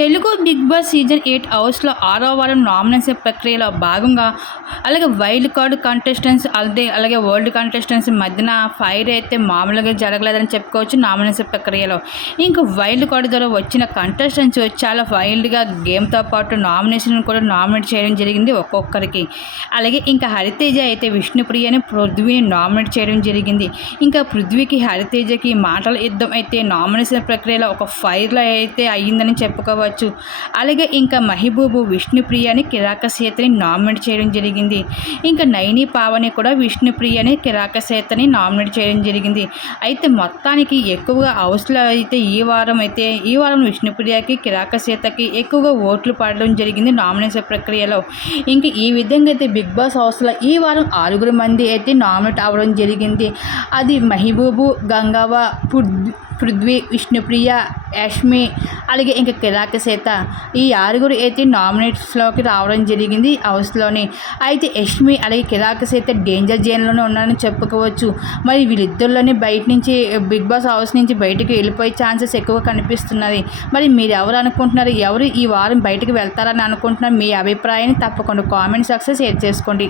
Telugu Bigg Boss season eight హౌస్లో ఆరో వారం నామినేషన్ ప్రక్రియలో భాగంగా అలాగే వైల్డ్ కార్డ్ కంటెస్టెంట్స్ అదే అలాగే వరల్డ్ కంటెస్టెంట్స్ మధ్యన ఫైర్ అయితే మామూలుగా జరగలేదని చెప్పుకోవచ్చు నామినేషన్ ప్రక్రియలో. ఇంకా వైల్డ్ కార్డ్ ద్వారా వచ్చిన కంటెస్టెంట్స్ చాలా వైల్డ్గా గేమ్తో పాటు నామినేషన్ కూడా నామినేట్ చేయడం జరిగింది ఒక్కొక్కరికి. అలాగే ఇంకా హరితేజ అయితే విష్ణుప్రియని పృథ్వీని నామినేట్ చేయడం జరిగింది. ఇంకా పృథ్వీకి హరితేజకి మాటల యుద్ధం అయితే నామినేషన్ ప్రక్రియలో ఒక ఫైర్లో అయితే అయ్యిందని చెప్పుకోవచ్చు. అలాగే ఇంకా మహిబూబు విష్ణుప్రియని కిరాకసేతని నామినేట్ చేయడం జరిగింది. ఇంకా నైని పావని కూడా విష్ణుప్రియని కిరాకసేతని నామినేట్ చేయడం జరిగింది. అయితే మొత్తానికి ఎక్కువగా హౌస్లో అయితే ఈ వారం అయితే ఈ వారం విష్ణుప్రియకి కిరాకసీతకి ఎక్కువగా ఓట్లు పడడం జరిగింది నామినేషన్ ప్రక్రియలో. ఇంకా ఈ విధంగా అయితే బిగ్ బాస్ హౌస్లో ఈ వారం ఆరుగురు మంది అయితే నామినేట్ అవ్వడం జరిగింది. అది మహిబూబు గంగవ్వ పుడ్ పృథ్వీ విష్ణుప్రియ యష్మి అలాగే ఇంకా కిరాక సీత. ఈ ఆరుగురు అయితే నామినేట్స్లోకి రావడం జరిగింది హౌస్లోని. అయితే యష్మి అలాగే కిరాక సీత డేంజర్ జైన్లోనే ఉన్నారని చెప్పుకోవచ్చు. మరి వీళ్ళిద్దరిలోనే బయట నుంచి బిగ్ బాస్ హౌస్ నుంచి బయటకు వెళ్ళిపోయే ఛాన్సెస్ ఎక్కువ కనిపిస్తున్నది మరి మీరు ఎవరు అనుకుంటున్నారు? ఎవరు ఈ వారం బయటకు వెళ్తారని అనుకుంటున్నారు? మీ అభిప్రాయాన్ని తప్పకుండా కామెంట్ సెక్షన్ షేర్ చేసుకోండి.